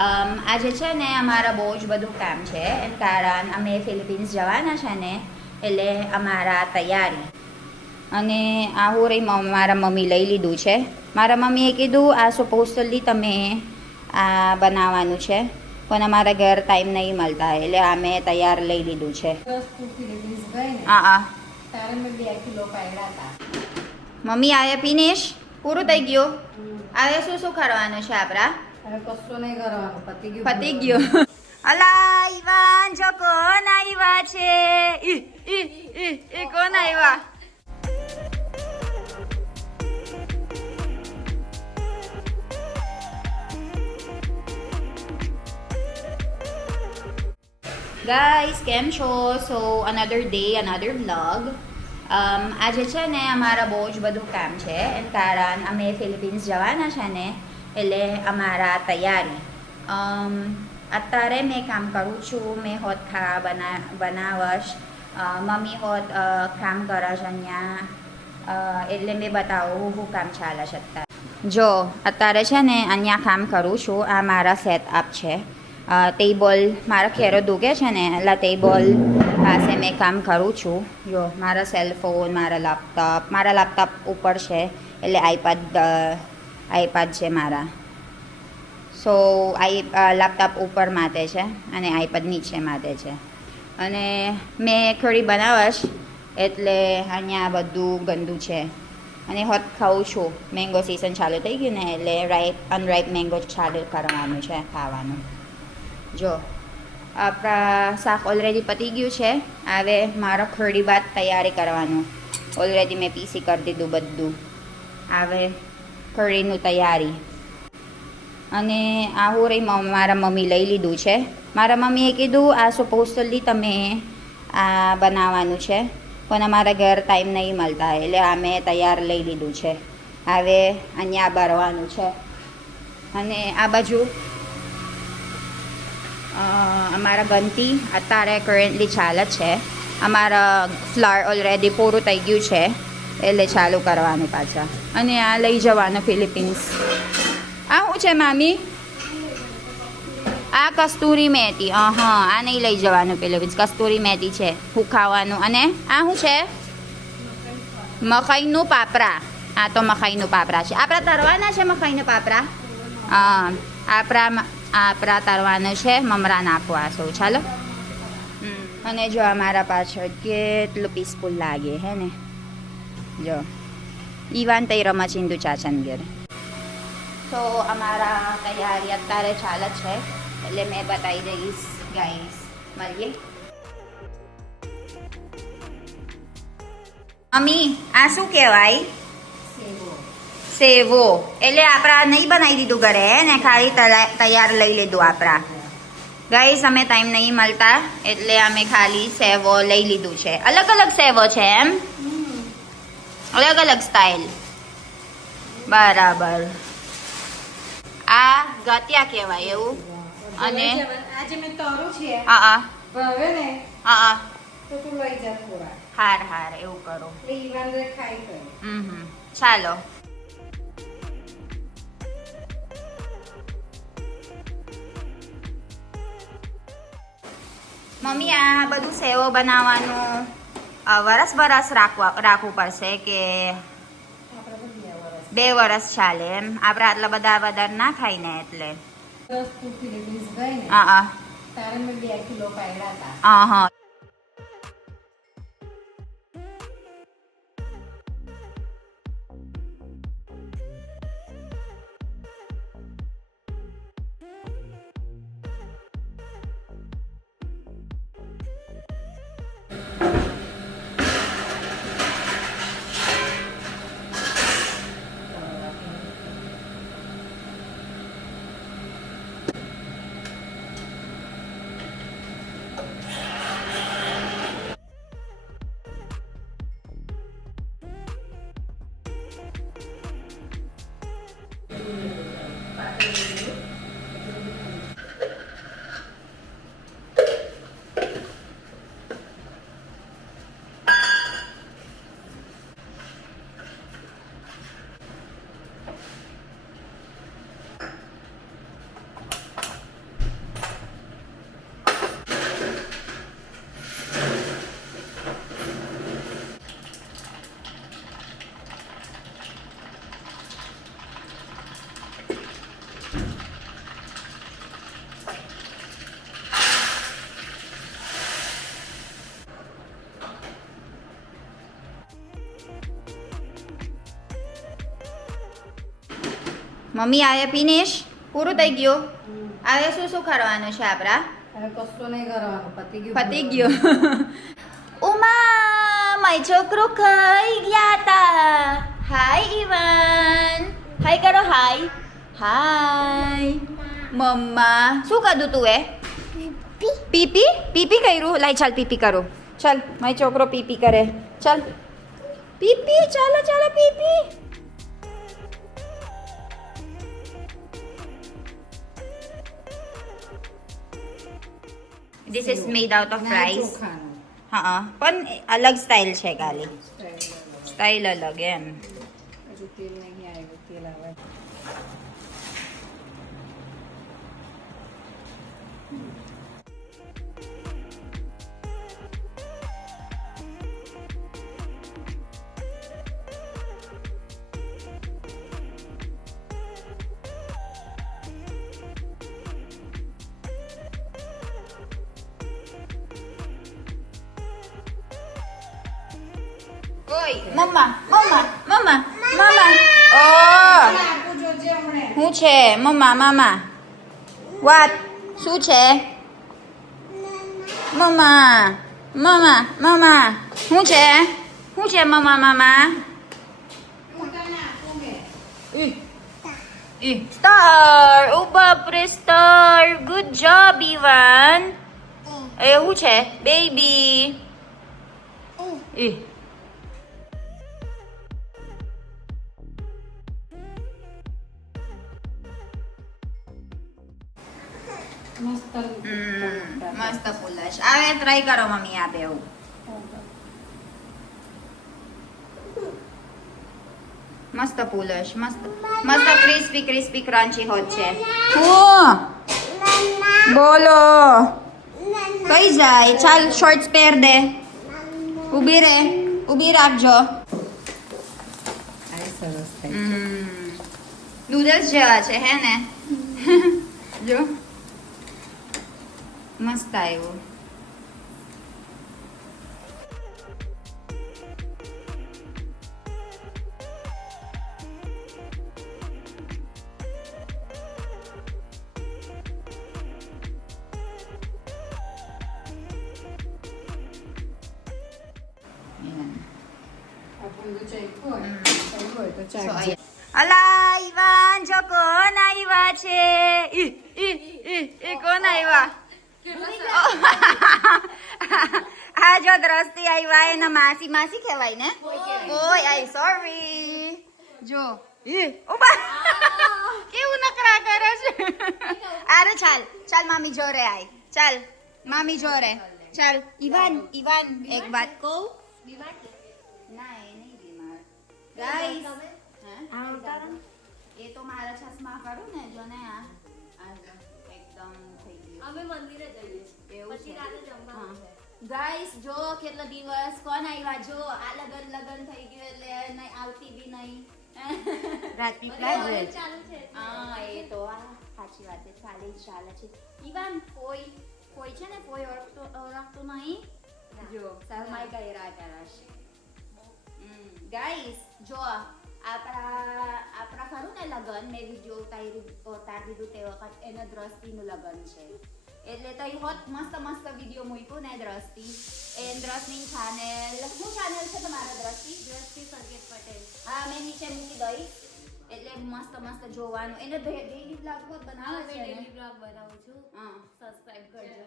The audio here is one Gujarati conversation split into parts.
આજે છે ને અમારા બહુ જ બધું કામ છે એમ કારણ અમે ફિલિપિન્સ જવાના છે ને એટલે અમારા તૈયારી અને આ હું રહી મારા મમ્મી લઈ લીધું છે. મારા મમ્મીએ કીધું આ સપોઝલી તમે આ બનાવવાનું છે પણ અમારા ઘર ટાઈમ નહીં મળતા એટલે અમે તૈયાર લઈ લીધું છે. હા મમ્મી આવે પીનેશ પૂરું થઈ ગયું. હવે શું શું કરવાનું છે આપણા? પતી ગયું. અલા ઈવાન જો કોણ આવ્યા છે? કોણ આવ્યા? ગાઈસ કેમ છો? સો another day another vlog. આજે છે ને અમારા બહુ જ બધું કામ છે એમ કારણ અમે ફિલિપિન્સ જવાના છે ને એટલે અમારા તૈયારી. અત્યારે મેં કામ કરું છું. મેં હોત ખાવા બનાવશ. મમ્મી હોત કામ કરે છે અહીંયા એટલે મેં બતાવું શું કામ ચાલે છે અત્યારે. જો અત્યારે છે ને અહીંયા કામ કરું છું. આ મારા સેટઅપ છે. ટેબલ મારા ખેરો દુખે છે ને એટલે ટેબલ પાસે મેં કામ કરું છું. જો મારા સેલફોન મારા લેપટોપ ઉપર છે એટલે આઈપેડ છે મારા. સો લેપટોપ ઉપર માટે છે અને આઈપેડ નીચે માટે છે. અને મેં કઢી બનાવશ એટલે અહીંયા બધું ગંદુ છે અને હોત ખાઉં છું. મેંગો સીઝન ચાલુ થઈ ગયું ને એટલે અનરાઈપ મેંગો ચાલુ કરવાનું છે ખાવાનું. જો આપણા શાક ઓલરેડી પતી ગયું છે. હવે મારો કઢી ભાત તૈયારી કરવાનું. ઓલરેડી મેં પીસી કરી દીધું બધું. હવે કઢીનું તૈયારી અને આ હું રહી મારા મમ્મી લઈ લીધું છે. મારા મમ્મીએ કીધું આ સપોઝલી તમે આ બનાવવાનું છે પણ અમારા ઘર ટાઈમ નહીં મળતા એટલે અમે તૈયાર લઈ લીધું છે. હવે અહીંયા ભરવાનું છે અને આ બાજુ અમારા ગંતી અત્યારે કરન્ટલી ચાલે છે. અમારા ફ્લાવર ઓલરેડી પૂરું થઈ ગયું છે એટલે ચાલુ કરવાનું પાછા. અને આ લઈ જવાનું ફિલિપિન્સ. આ શું છે મામી? આ કસ્તુરી મેથી. આ નહીં લઈ જવાનું ફિલિપિન્સ. કસ્તુરી મેથી છે હું ખાવાનું. અને આ શું છે? મકાઈનું પાપરા. આ તો મકાઈનું પાપરા છે. આપણા તરવાના છે મકાઈનું પાપરા. આપણા તરવાનું છે. મમરા નાખવા સૌ. ચાલો. અને જો અમારા પાછળ કેટલું પીસફુલ લાગે હે ને. જો ઈવાન તઈ રમચિંદુ ચાચન ઘેર. તો અમારા તૈયારી અત્યારે ચાલે છે એટલે મેં બતાવી દઈશ ગાઈસ. મળીએ. મમ્મી આ શું કહેવાય? સેવો. એટલે આપણા નહીં બનાવી દીધું ઘરે ને ખાલી તૈયાર લઈ લીધું આપણા. ગાઈસ અમે ટાઈમ નહીં મળતા એટલે અમે ખાલી સેવો લઈ લીધું છે. અલગ અલગ સેવો છે એમ? અલગ અલગ સ્ટાઇલ. બરાબર. આ ગાતિયા કહેવાય એવું. અને આજે મેં તરું છે. હા ભાવે ને હા તો તું લઈ જા થોડા. હાર એવું કરો. એટલે ઈવાન રે ખાઈ ગઈ. ચાલો. મમ્મી આ બધું સેવો બનાવવાનું વરસ રાખવું પડશે કે 2 વર્ષ ચાલે એમ? આપણે આટલા બધા ના ખાઈ ને એટલે. 10 તું ફિલિપિન્સ ગઈ ને તારે મેં 2 કિલો પાડ્યા હતા. મમ્મી આવે ફિનિશ પૂરું થઈ ગયું હવે શું શું કરવાનું છે આપણા હવે કશું નહીં કરવાનું પતી ગયું ઉમા માય છોકરો ખાઈ ગયા તા હાય ઈવાન હાય કરો હાય મમ્મા શું કીધું તું એ પીપી પીપી કર્યું લાય ચાલ પીપી કરું ચાલ મારો છોકરો પીપી કરે ચાલ પીપી ચાલો ચાલો PP This is made out of rice. હા પણ અલગ સ્ટાઇલ છે ખાલી સ્ટાઇલ અલગ એમ તેલ નહીં આવ્યું તેલ આવે ઓય મમ્મા ઓ શું છે મમ્મા વાત શું છે મમ્મા શું છે મમ્મા સ્ટાર ઓ બાપરે સ્ટાર ગુડ જોબ ઈવાન એવું છે બેબી મસ્ત પુલશ હવે ટ્રાય કરો મમ્મી આ બેવું મસ્ત પુલશ મસ્ત ક્રિસ્પી ક્રન્ચી હોત છે બોલો કઈ જાય ચાલ શોર્ટ્સ પહેર દે ઊભી રાખજો સરસ થાય નૂડલ્સ જેવા છે હે ને જો મસ્ત આવ્યું અલા ઈવાન જો કોણ આવ્યા છે કોણ આવ્યા આ જો દ્રષ્ટિ આવ્યા એના માસી કહેવાય ને ઓય આઈ સોરી જો કેવું નકરા કરે છે અરે ચાલ મામી જોરે આય ચાલ મામી જોરે ચાલ ઈવાન એક વાત કહું ના એ નહીં બીમાર ગાઈસ એ તો મારા ચશ્મા કરું ને જો ને આ એકદમ થઈ ગયું અમે મંદિરે જઈએ એવું પછી છે. રાતે જમવાનું છે. ગાઈસ જો કેટલો દિવસ કોણ આવ્યા જો આ લગન થઈ ગયું એટલે નહીં આવતી બી નહીં અને college ચાલુ છે હા એ તો આ સાચી વાત છે ચાલે છે ઈવાન કોઈ છે ને કોઈ ઓળખતો નહીં જો શરમાઈ ગઈ રાજ ગાઈસ જો આપણા ખરું ને લગન મેં વિડીયો ઉતારી દીધું તે વખત એનો દ્રષ્ટિનું લગન છે એટલે તો હોત મસ્ત વિડીયો મૂક્યું ને દ્રષ્ટિની ચેનલ શું ચેનલ છે તમારા દ્રષ્ટિ સંકેત પટેલ હા મેં નીચે મૂકી દઈશ એટલે મસ્ત જોવાનું એને ડેઈલી બ્લોગ બનાવે છે ડેલી બ્લોગ બનાવું છું હા સબસ્ક્રાઇબ કરજો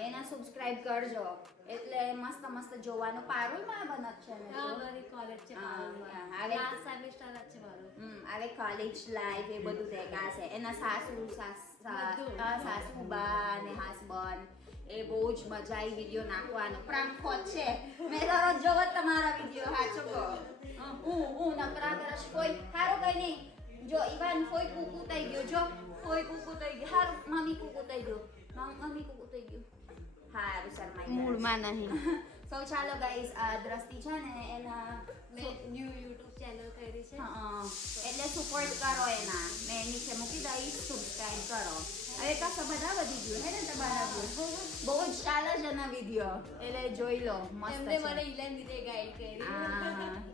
એના સબસ્ક્રાઇબ કરજો એટલે મસ્ત જોવાનું પારુલમાં બનત છે ને હા જો. મારી કોલેજ છે હા, પારુલમાં. હવે- લાસ્ટ સેમેસ્ટર જ છે મારું હવે કોલેજ લાઈફ એ બધું દેખાશે એના સાસુબા અને હસબન્ડ એ બહુ જ મજા આવી વિડીયો નાખવાનો પ્રાંક ખોટ છે મેં દરરોજ જોવો જ તમારા વિડીયો હાચો કહો હું નકરા કરશ કોઈ હારો કઈ નહીં જો ઈવાન કોઈ કૂકુ થઈ ગયો જો કોઈ કૂકુ થઈ ગયું હારું મમ્મી કૂકુ થઈ ગયું મમ્મી કૂકુ થઈ ગયું હારું શરમાઈ મૂડમાં નહીં સો ચાલો ગાઈસ આ દ્રષ્ટિ છે ને એના મેં ન્યૂ યુટ્યુબ ચેનલ કરી છે એટલે સપોર્ટ કરો એના મેં નીચે મૂકી દઈશ સબસ્ક્રાઇબ કરો હવે કાકા બધા વધી ગયું હે ને તમારા બહુ જ ચાલે છે એના વિડીયો એટલે જોઈ લો મસ્ત એમને છે મને ઇલેન દીદે ગાઈડ કરી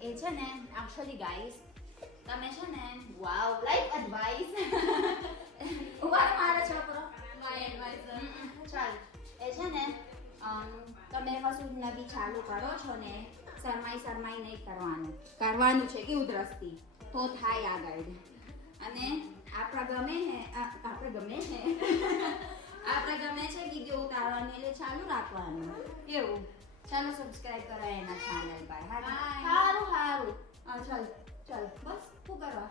એ છે ને એકચ્યુઅલી ગાઈસ તમે છે ને વાવ લાઈફ એડવાઇસ ઉભા મારા છોકરો માય એડવાઇઝર. ચાલ એ છે ને તમે કશું નવી ચાલુ કરો છો ને શરમાઈ નહીં કરવાનું છે કેવું દ્રષ્ટિ તો થાય આગળ અને આપણે ગમે છે વિડીયો ઉતારવાનું એટલે ચાલુ રાખવાનું એવું ચાલો સબસ્ક્રાઇબ કરો એના ચેનલ પર સારું હા ચાલ બસ શું કરવા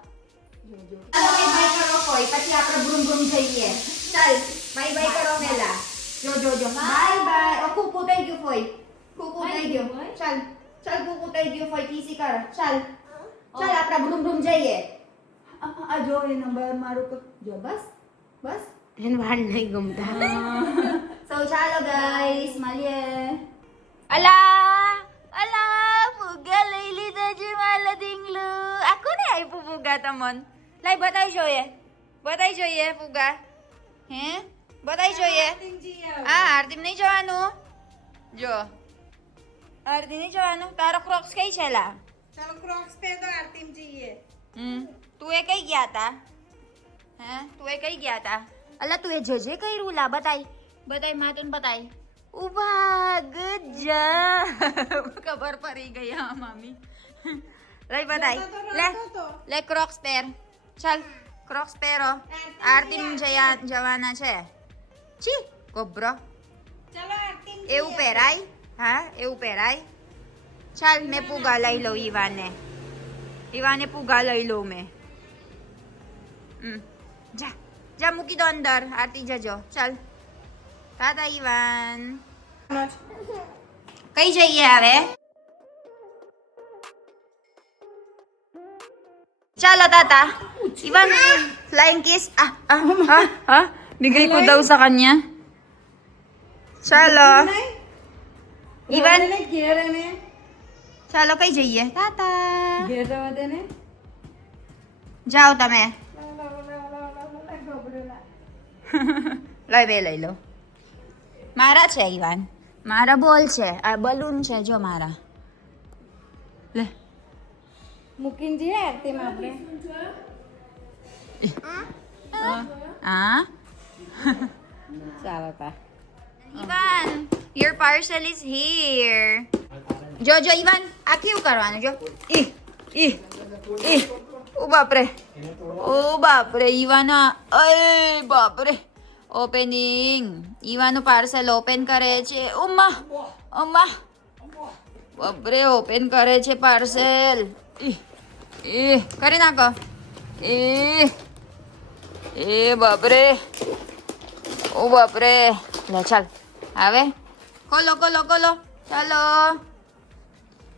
જો બાય કરો કોઈ પછી આપણે બૂમ જઈએ ચાલ બાય કરો વેલા જો બાય ઓ કુકુ થઈ ગયું ફોઈ કુકુ થઈ ગયું ચાલ કુકુ થઈ ગયું ફોઈ કીસી કર ચાલ આપણે બૂમ જઈએ આ જો એ નંબર મારું જો બસ એને વાળ નહીં ગમતા. સો ચાલો ગાઈસ મળીએ અલા ફુગ્ગા લઈ લીધા છે માલા ઢીંગલું આ કોને આપ્યું ફુગ્ગા તમન લાઈ બતાઈ જોઈએ ફુગ્ગા હે બતાઈ જોઈએ હા આરતી નહીં જવાનું જો આરતી નહીં જવાનું તારો ક્રોક્સ કઈ છે લા ચાલો ક્રોક્સ પહેર દો આરતીમ જઈએ. તું એ કઈ ગયા તા અલા તું એ જજે કર્યું લા બતાઈ માતુન બતાઈ ઉભા ગજા ખબર પડી ગઈ હા મામી લઈ બતાઈ લે ક્રોક્સ પહેર ચાલ ક્રોક્સ પહેરો આરતી જવાના છે છી કોબ્રો ચાલો આરતીમ એવું પહેરાય હા એવું પહેરાય ચાલ મેં પૂગા લઈ લઉં ઈવાને પૂગા લઈ લઉં મેં જા મૂકી દો અંદર આરતી જજો ચાલ તાતા ઈવાન કઈ જઈએ હવે ચાલો તાતા ઈવાન flying kiss bigay ko daw sa kanya ચાલો ઈવાન ઘેર એને ચાલો કઈ જઈએ તાતા ઘેર જવા દે ને જાઓ તમે લઈ લો મારા છે ઈવાન મારા બોલ છે આ બલૂન છે જો મારા લે મૂકીને જઈએ આરતીમાં આપણે હા ચાલો તા Ivan, your parcel is here. જો Ivan, આ કેવું કરવાનું જો ઓ બાપરે ઈવાના અરે બાપરે ઓપનિંગ ઈવાનું પાર્સલ ઓપન કરે છે ઉમ્મા બાપરે ઓપન કરે છે પાર્સલ કરી નાખો બાપરે ઓ બાપરે લે ચાલ આવે ખોલો ચાલો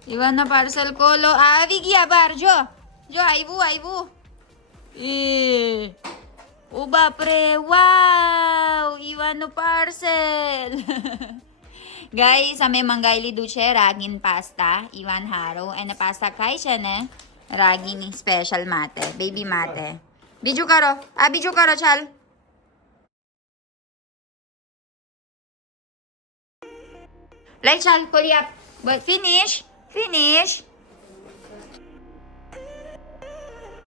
ઈવાનના પાર્સલ ખોલો આવી ગયા બહાર જો આવ્યું ઓ બાપરે વાવ ઈવાનું પાર્સલ ગાઈસ અમે મંગાવી લીધું છે રાગીન પાસ્તા ઈવાન હારો એને પાસ્તા ખાય છે ને રાગીની સ્પેશિયલ માટે બેબી માટે બીજું કરો ચાલ લઈ ચાલ ખોલી આપ ફિનિશ